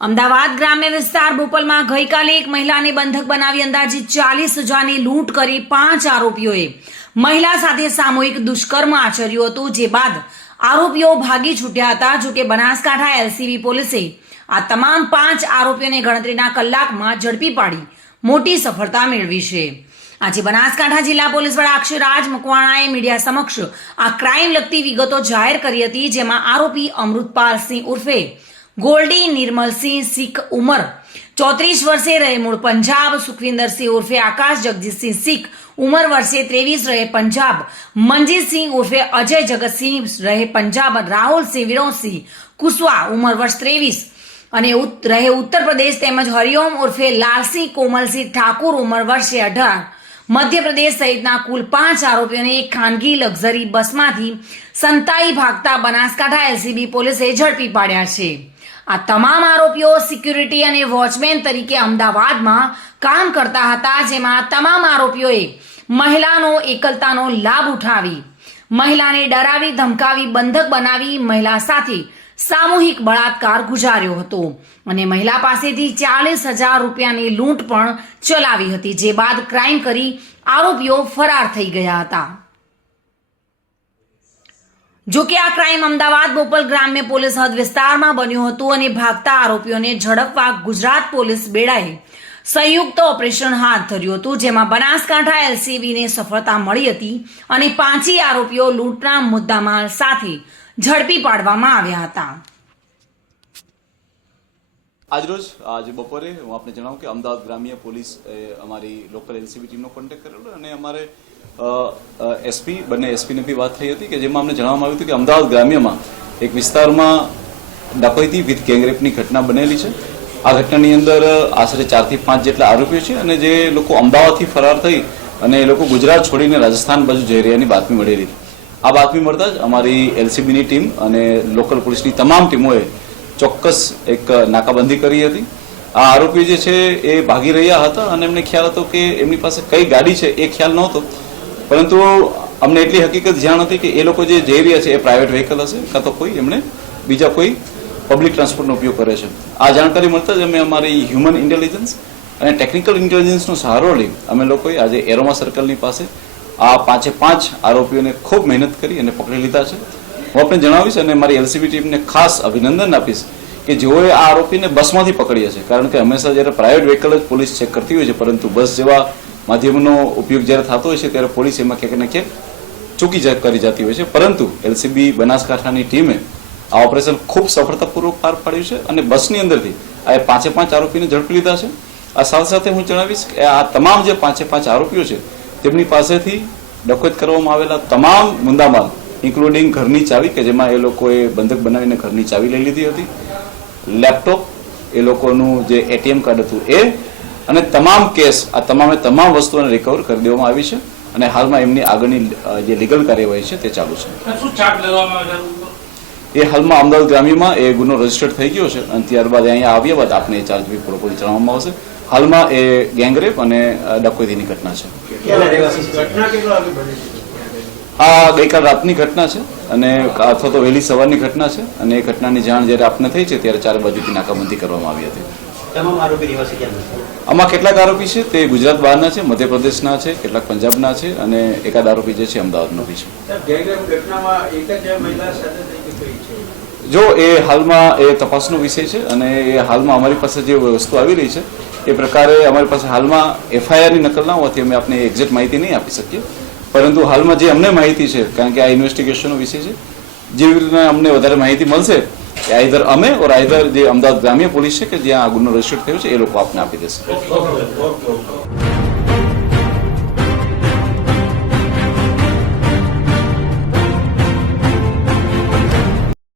અમદાવાદ ગ્રામ્ય વિસ્તાર બોપલમાં ગઈકાલે એક મહિલાને બંધક બનાવી અંદાજે ચાલીસ હજારની લૂંટ કરી પાંચ આરોપીઓએ મહિલા સાથે સામૂહિક દુષ્કર્મ આચર્યું હતું, જે બાદ આરોપીઓ ભાગી છૂટ્યા હતા. જોકે બનાસકાંઠા એલસીબી પોલીસે આ તમામ પાંચ આરોપીઓને ગણતરીના કલાકમાં ઝડપી પાડી મોટી સફળતા મેળવી છે. આજે બનાસકાંઠા જિલ્લા પોલીસ વડા અક્ષયરાજ મકવાણાએ મીડિયા સમક્ષ આ ક્રાઇમ લગતી વિગતો જાહેર કરી હતી, જેમાં આરોપી અમૃતપાલસિંહ ઉર્ફે ગોલ્ડી નિર્મલસિંહ શીખ ઉમર. ચોત્રીસ વર્ષે રહે મૂળ પંજાબ. સુખવિંદરસિંહ ઉર્ફે આકાશ જગજીતસિંહ શીખ ઉમર વર્ષે ત્રેવીસ રહે પંજાબ. મનજીતસિંહ ઉર્ફે અજય જગતસિંહ રહે પંજાબ રાહુલસિંહ વિનોદસિંહ કુશવા ઉમર વર્ષ ત્રેવીસ. અને રહે ઉત્તર પ્રદેશ તેમજ હરિઓમ ઉર્ફે લાલસિંહ કોમલસિંહ ઠાકુર ઉમર વર્ષે અઢાર. મધ્યપ્રદેશ સહિતના કુલ પાંચ આરોપીઓને એક ખાનગી લક્ઝરી બસમાંથી સંતાઈ ભાગતા બનાસકાંઠા એલસીબી પોલીસે ઝડપી પાડ્યા છે. આ તમામ આરોપીઓ સિક્યુરિટી અને વોચમેન તરીકે અમદાવાદમાં કામ કરતા હતા, જેમાં તમામ આરોપીઓએ મહિલાનો એકલતાનો લાભ ઉઠાવી, મહિલાને ડરાવી, ધમકાવી, બંધક બનાવી, મહિલા સાથે સામૂહિક બળાત્કાર ગુજાર્યો હતો અને મહિલા પાસેથી ચાલીસ હજાર રૂપિયાની લૂંટ પણ ચલાવી હતી, જે બાદ ક્રાઇમ કરી આરોપીઓ ફરાર થઈ ગયા હતા. જો કે આ ક્રાઇમ અમદાવાદ બોપલ ગ્રામ્ય પોલીસ હદ વિસ્તારમાં બન્યું હતું અને ભાગતા આરોપીઓને ઝડપવા ગુજરાત પોલીસ બેડાએ સંયુક્ત ઓપરેશન હાથ ધર્યું હતું, જેમાં બનાસકાંઠા એલસીબીને સફળતા મળી હતી અને પાંચી આરોપીઓ લૂંટના મુદ્દામાલ સાથે ઝડપી પાડવામાં આવ્યા હતા. આજરોજ, આજે બપોરે હું આપને જણાવું કે અમદાવાદ ગ્રામ્ય પોલીસ અમારી લોકલ એલસીબી ટીમનો કોન્ટેક્ટ કરેલો અને અમારે એસપી બંને એસપીને બી વાત થઈ હતી કે જેમાં અમને જણાવવામાં આવ્યું હતું કે અમદાવાદ ગ્રામ્યમાં એક વિસ્તારમાં ડકૈતી વિથ ગેંગરેપની ઘટના બનેલી છે. આ ઘટનાની અંદર આશરે ચારથી પાંચ જેટલા આરોપીઓ છે અને જે લોકો અમદાવાદથી ફરાર થઈ અને એ લોકો ગુજરાત છોડીને રાજસ્થાન બાજુ જઈ રહ્યાની બાતમી મળેલી આ બાતમી મળતા જ અમારી એલસીબીની ટીમ અને લોકલ પોલીસની તમામ ટીમોએ ચોક્કસ એક નાકાબંધી કરી હતી. આ આરોપી જે છે એ ભાગી રહ્યા હતા અને એમને ખ્યાલ હતો કે એમની પાસે કઈ ગાડી છે એ ખ્યાલ નહોતો. પરંતુ અમને એટલી હકીકત જાણ હતી કે એ લોકો જે જઈ રહ્યા છે એ પ્રાઇવેટ વ્હીકલ હશે કાં તો કોઈ એમણે બીજા કોઈ પબ્લિક ટ્રાન્સપોર્ટનો ઉપયોગ કરે છે. આ જાણકારી મળતા જ અમે અમારી હ્યુમન ઇન્ટેલિજન્સ અને ટેકનિકલ ઇન્ટેલિજન્સનો સહારો લઈ અમે લોકોએ આજે એરોમા સર્કલની પાસે આ પાંચે પાંચ આરોપીઓને ખૂબ મહેનત કરી અને પકડી લીધા છે. હું આપણે જણાવીશ અને મારી એલસીબી ટીમને ખાસ અભિનંદન આપીશ કે જેઓએ આ આરોપીને બસમાંથી પકડ્યા છે. કારણ કે હંમેશા જ્યારે પ્રાઇવેટ વ્હીકલ જ પોલીસ ચેક કરતી હોય છે, પરંતુ બસ જેવા માધ્યમનો ઉપયોગ જ્યારે થતો હોય છે ત્યારે પોલીસ એમાં ક્યાંક ને ક્યાંક ચૂકી કરી જતી હોય છે. પરંતુ એલસીબી બનાસકાંઠાની ટીમે આ ઓપરેશન ખૂબ સફળતાપૂર્વક પાર પાડ્યું છે અને બસની અંદરથી આ પાંચે પાંચ આરોપીને ઝડપી લીધા છે. આ સાથે સાથે હું જણાવીશ કે આ તમામ જે પાંચે પાંચ આરોપીઓ છે, તેમની પાસેથી ડકોત કરવામાં આવેલા તમામ મુદ્દામાલ ઇન્ક્લુડિંગ ઘરની ચાવી કે જેમાં એ લોકોએ બંધક બનાવીને ઘરની ચાવી લઈ લીધી હતી. લેપટોપ, એ લોકોનું જે એટીએમ કાર્ડ હતું એ અને તમામ કેસ આ તમામે તમામ વસ્તુઓને રિકવર કરી દેવામાં આવી છે અને હાલમાં એમની આગળની જે લીગલ કાર્યવાહી છે તે ચાલુ છે. શું ચાર્જ લેવામાં આવે છે? એ હાલમાં અમદાવાદ ગ્રામ્યમાં એ ગુનો રજીસ્ટર્ડ થઈ ગયો છે અને ત્યારબાદ અહીંયા આવ્યા બાદ આપને એ ચાર્જ બી પૂરેપૂરી જણાવવામાં આવશે. હાલમાં એ ગેંગરેપ અને અ, ઘટના છે. આ ગઈકાલ રાતની ઘટના છે અને અથવા તો વહેલી સવારની ઘટના છે અને એ ઘટનાની જાણ જ્યારે આપને થઈ છે ત્યારે ચાર બાજુથી નાકાબંધી કરવામાં આવી હતી. તમામ આરોપી નિવાસી ક્યાં છે? આમાં કેટલાક આરોપી છે? તે ગુજરાત બહારના છે મધ્યપ્રદેશના છે કેટલાક પંજાબના છે અને એકાદ આરોપી જે છે અમદાવાદનો બી છે. જ મહિલા સાથે થઈ કે કઈ છે? જો એ હાલમાં એ તપાસનો વિષય છે અને એ હાલમાં અમારી પાસે જે વસ્તુ આવી રહી છે એ પ્રકારે અમારી પાસે હાલમાં એફઆઈઆરની નકલ ના હોવાથી અમે આપને એક્ઝેક્ટ માહિતી નહીં આપી શકીએ. પરંતુ હાલમાં જે અમને માહિતી છે કારણ કે આ ઇન્વેસ્ટિગેશનનો વિષય છે જેવી રીતના અમને વધારે માહિતી મળશે એ આઈધર અમે ઓર આઈધર જે અમદાવાદ ગ્રામ્ય પોલીસ છે કે જ્યાં આ ગુનો રજિસ્ટર થયો છે એ લોકો આપને આપી દેશે.